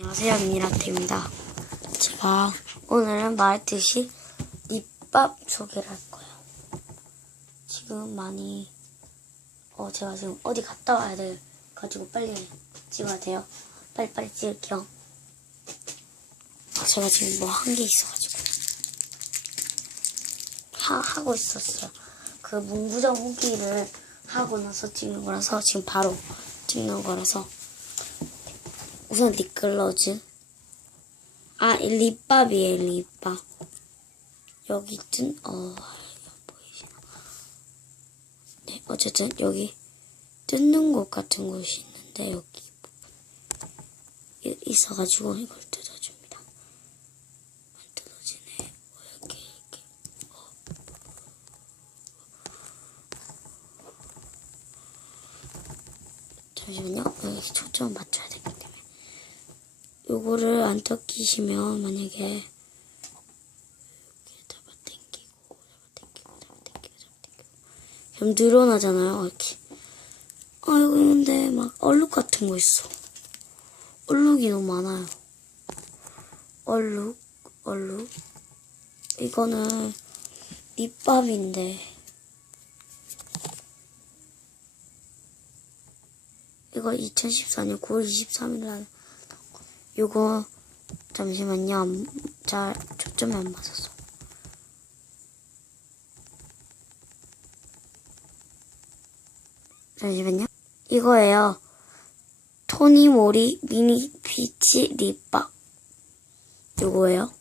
안녕하세요 미니라트입니다. 제가 오늘은 말했듯이 립밥 소개를 할 거예요. 지금 많이 어 제가 지금 어디 갔다 와야 돼 가지고 빨리 찍어야 돼요. 빨리 빨리 찍을게요. 아, 제가 지금 뭐 한 게 있어가지고 하, 하고 있었어요. 그 문구점 후기를 하고 나서 찍는 거라서 지금 바로 찍는 거라서 우선 립글러즈. 아, 이 립밥이에요, 립밥. 여기 뜬, 어, 보이시나? 네, 어쨌든 여기 뜯는 곳 같은 곳이 있는데, 여기 부분. 이- 있어가지고 이걸 뜯어줍니다. 안 뜯어지네. 어, 이렇게, 이렇게. 어. 잠시만요. 여기 초점 맞춰야 때문에. 요거를 안 뜯기시면 만약에 잡아당기고 잡아당기고 잡아당기고 잡아당기고 좀 늘어나잖아요. 이렇게. 아이고 근데 막 얼룩 같은 거 있어. 얼룩이 너무 많아요. 얼룩, 얼룩. 이거는 립밥인데 이거 2014년 9월 23일 날 요거 잠시만요. 안- 잘 초점이 안 맞았어 잠시만요. 이거예요. 토니 모리 미니 피치 립밥 요거예요.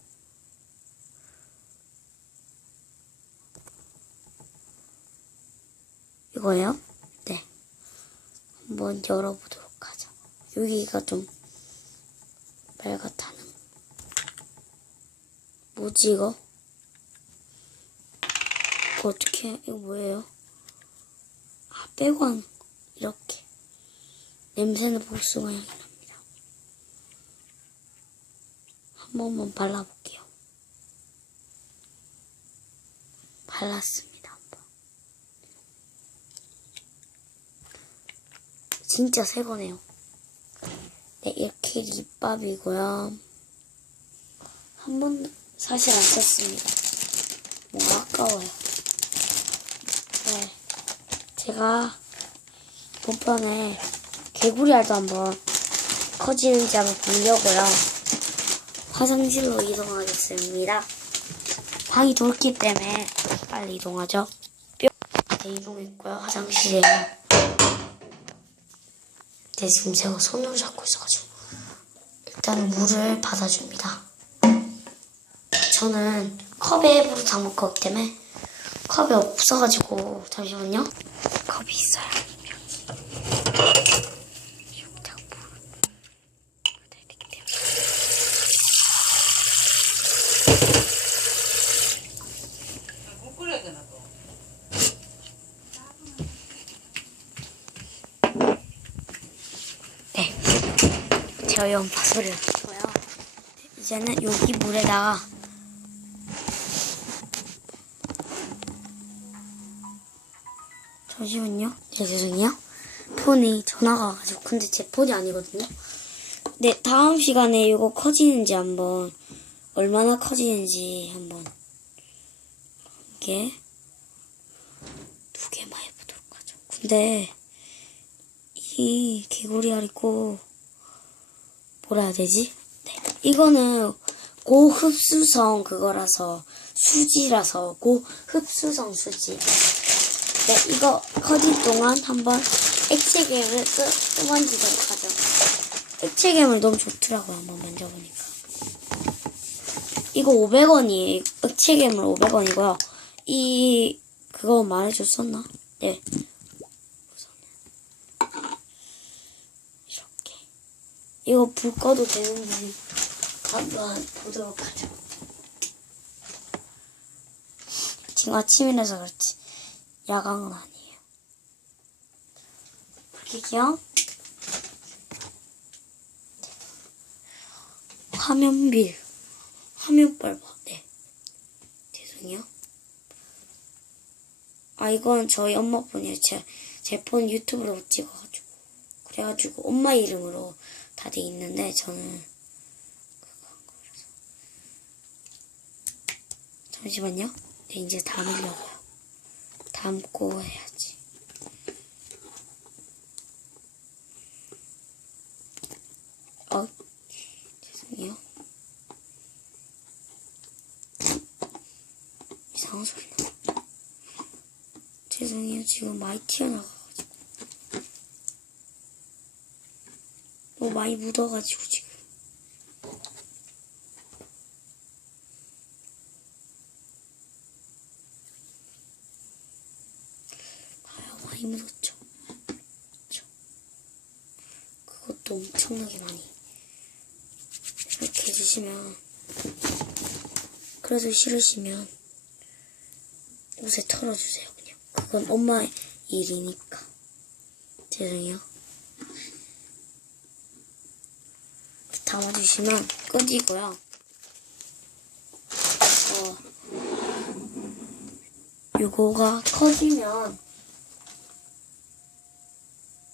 이거예요? 네. 한번 열어보도록 하죠. 여기가 좀 빨갛다는. 뭐지 이거? 이거 어떻게? 이거 뭐예요? 아 거. 이렇게 냄새는 복숭아 향이 납니다. 한 번만 발라볼게요. 발랐습니다. 한번. 진짜 새 거네요. 네, 이렇게 립밥이고요. 한 번도 사실 안 썼습니다. 뭔가 아까워요. 네. 제가 이번에 개구리 알도 한번 커지는지 한번 보려고요. 화장실로 이동하겠습니다. 방이 좁기 때문에 빨리 이동하죠. 뿅. 네, 이동했고요. 화장실이에 요. 네, 지금 제가 손으로 잡고 있어가지고 일단 물을 받아줍니다. 저는 컵에 물을 담을 거기 때문에 컵이 없어가지고 잠시만요. 컵이 있어요. 여기다가 물을 받아야 되기 때문에. 못 끓여야 되나 또? 네. 제가 연파소를 했고요. 이제는 여기 물에다가 잠시만요. 네, 죄송해요. 폰이 전화가 와가지고 근데 제 폰이 아니거든요. 네, 다음 시간에 이거 커지는지 한번 얼마나 커지는지 한번 이게 두 개만 해보도록 하죠. 근데 이 개구리 알이고 뭐라 해야 되지? 네. 이거는 고흡수성 그거라서 수지라서 고흡수성 수지. 네, 이거 커질 동안 한번 액체괴물 끄, 만지도록 하죠. 액체괴물 너무 좋더라고요. 한번 만져보니까. 이거 500원이에요. 액체괴물 500원이고요. 이 그거 말해줬었나? 네. 이렇게. 이거 불 꺼도 되는지 한번 보도록 하죠. 지금 아침이라서 그렇지. 야광은 아니에요. 불 켜기요. 화면빌. 화면 빨봐. 네. 죄송해요. 아, 이건 저희 엄마 폰이에요. 제, 제 폰 유튜브로 찍어가지고. 그래가지고 엄마 이름으로 다 돼 있는데 저는 잠시만요. 네, 이제 담으려고요. 담고 해야지. 어 죄송해요. 이상한 소리 나. 죄송해요. 지금 많이 튀어나가. 너무 많이 묻어가지고 지금. 아유, 많이 묻었죠. 그것도 엄청나게 많이. 이렇게 해주시면, 그래도 싫으시면, 옷에 털어주세요, 그냥. 그건 엄마의 일이니까. 죄송해요. 담아주시면 꺼지고요. 어, 요거가 커지면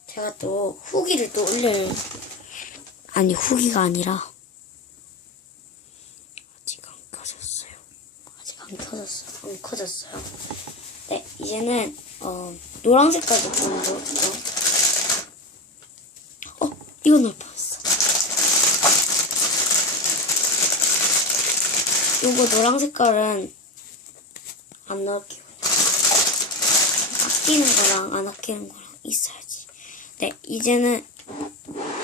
제가 또 후기를 또 올릴 아니 후기가 아니라 아직 안 커졌어요. 아직 안 커졌어. 안 커졌어요. 네 이제는 어 노란 색깔도 보는 거죠. 어 이거 넣을 뻔했어. 요거 노란 색깔은 안 넣을게요. 아끼는 거랑 안 아끼는 거랑 있어야지. 네, 이제는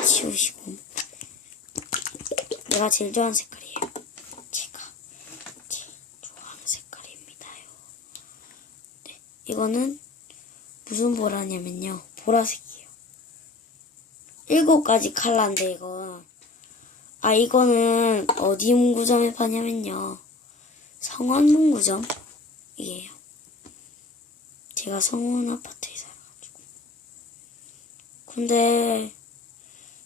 지우시고. 내가 제일 좋아하는 색깔이에요. 제가 제일 좋아하는 색깔입니다요. 네, 이거는 무슨 보라냐면요. 보라색이에요. 일곱 가지 컬러인데 이거. 아, 이거는 어디 문구점에 파냐면요. 성원 문구점이에요. 제가 성원 아파트에 살아가지고. 근데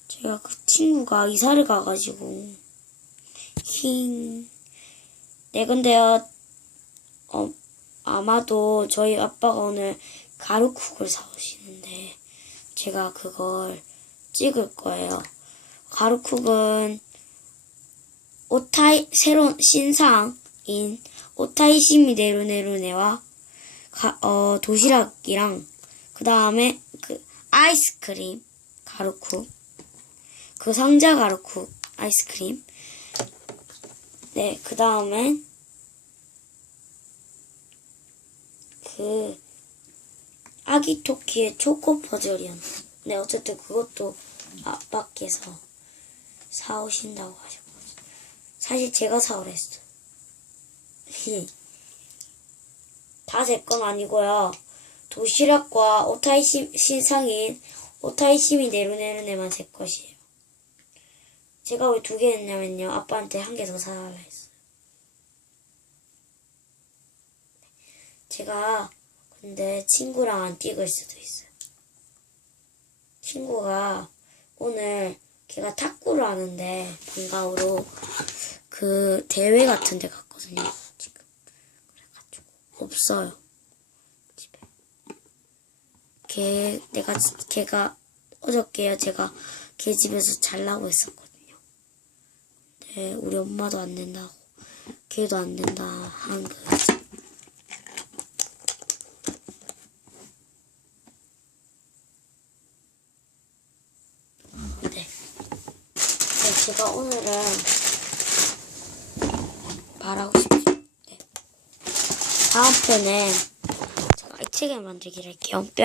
제가 그 친구가 이사를 가가지고 힝. 네 근데요. 어 아마도 저희 아빠가 오늘 가루쿡을 사오시는데 제가 그걸 찍을 거예요. 가루쿡은 오타이 새로운 신상인 오타이 시미 네루네루네와 가, 어, 도시락이랑 그 다음에 그 아이스크림 가루쿡 그 상자 가루쿡 아이스크림. 네 그 다음에 그 아기 토끼의 초코 퍼즐이었나? 네 어쨌든 그것도 아빠께서 사오신다고 하셨거든요 사실 제가 사오랬어요 다 제 건 아니고요. 도시락과 오타이 시, 신상인 오타이 시미 네루네루네만 제 것이에요. 제가 왜 두 개 했냐면요. 아빠한테 한 개 더 사달라 했어요. 제가 근데 친구랑 안 찍을 수도 있어요. 친구가 오늘 걔가 탁구를 하는데 방과후로 그 대회 같은 데 갔거든요. 지금. 그래가지고 없어요. 집에. 걔 내가 지- 걔가 어저께요 제가 걔 집에서 잘라고 했었거든요. 근데 우리 엄마도 안 된다고 걔도 안 된다 한거지. 네. 네, 제가 오늘은 말하고 싶죠. 네. 다음 편에 제가 이 책을 만들기를 할게요. 뼈